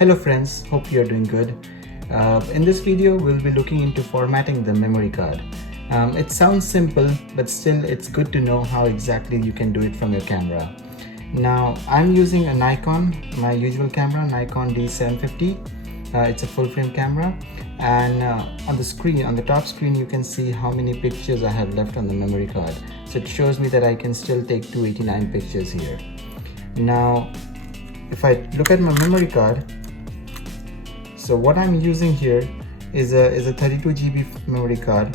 Hello friends, hope you are doing good. In this video, we'll be looking into formatting the memory card. It sounds simple, but still it's good to know how exactly you can do it from your camera. Now, I'm using a Nikon, my usual camera, Nikon D750. It's a full frame camera, and on the screen, on the top screen, you can see how many pictures I have left on the memory card. So it shows me that I can still take 289 pictures here. Now, if I look at my memory card, so what I'm using here is a 32 GB memory card,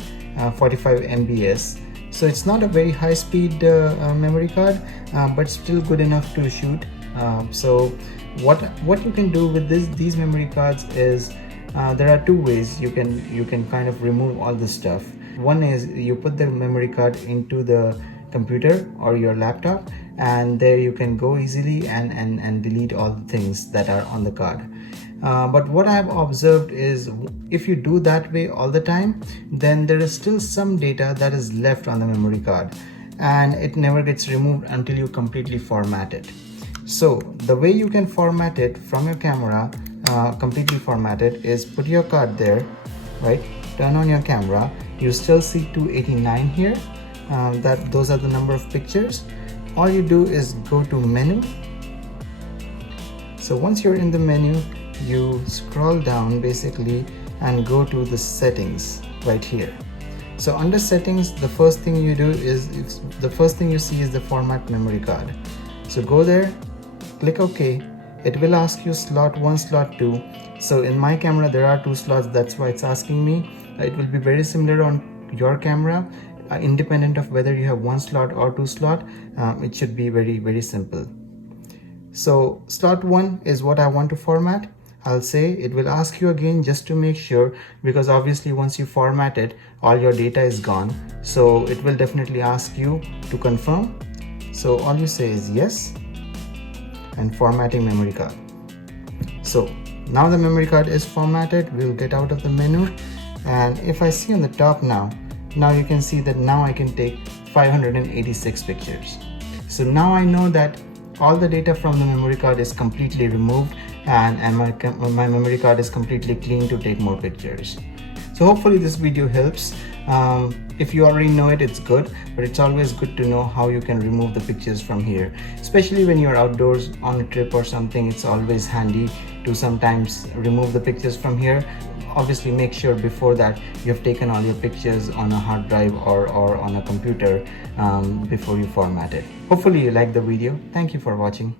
45 MBs. So it's not a very high speed memory card, but still good enough to shoot. So what you can do with these memory cards is there are two ways you can kind of remove all this stuff. One is you put the memory card into the computer or your laptop, and there you can go easily and delete all the things that are on the card. But what I have observed is if you do that way all the time, then there is still some data that is left on the memory card, and it never gets removed until you completely format it. So the way you can format it from your camera, completely format it, is put your card there, right? Turn on your camera. You still see 289 here. Those are the number of pictures. All you do is go to menu. So once you're in the menu, you scroll down basically and go to the settings right here. So under settings, the first thing you do is the first thing you see is the format memory card. So go there, click OK. It will ask you slot 1, slot 2. So in my camera there are 2 slots, that's why it's asking me. It will be very similar on your camera, independent of whether you have 1 slot or 2 slot. It should be very simple. So slot 1 is what I want to format. I'll say it will ask you again just to make sure, because obviously once you format it, all your data is gone. So it will definitely ask you to confirm. So all you say is yes, and formatting memory card. So now the memory card is formatted. We'll get out of the menu, and if I see on the top now you can see that now I can take 586 pictures. So now I know that all the data from the memory card is completely removed, and my memory card is completely clean to take more pictures. So hopefully this video helps. If you already know it, it's good, but it's always good to know how you can remove the pictures from here, especially when you're outdoors on a trip or something. It's always handy to sometimes remove the pictures from here. Obviously make sure before that you have taken all your pictures on a hard drive or on a computer before you format it. Hopefully you liked the video. Thank you for watching.